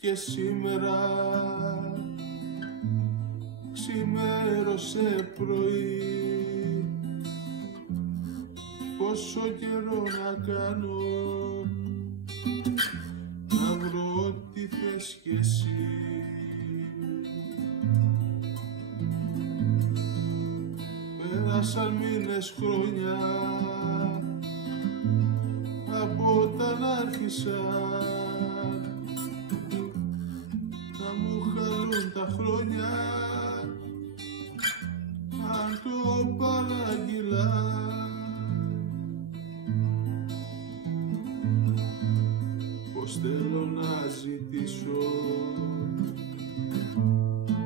και σήμερα ξημέρωσε πρωί. Πόσο καιρό να κάνω να βρω ό,τι θες κι εσύ. Πέρασαν μήνες, χρόνια από όταν άρχισαν να μου χαλούν τα χρόνια, αν το παραγγείλα. Πως θέλω να ζητήσω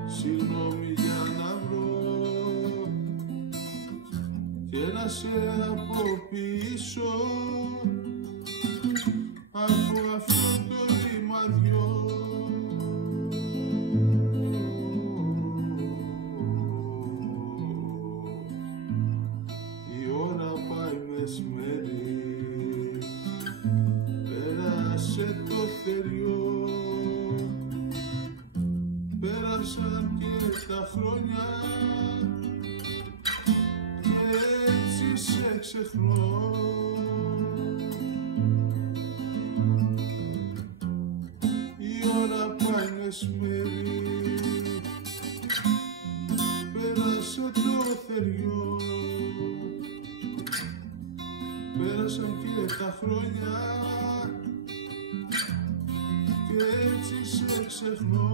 συγγνώμη για να βρω και να σε αποποιήσω από αυτό το ρημαδιό. Η ώρα πάει μεσημέρι, πέρασε το θεριό, πέρασαν και τα χρόνια και έτσι σε ξεχνώ. Η ώρα πάει μεσημέρι, πέρασε το θεριό, πέρασαν και τα χρόνια και έτσι σε ξεχνώ.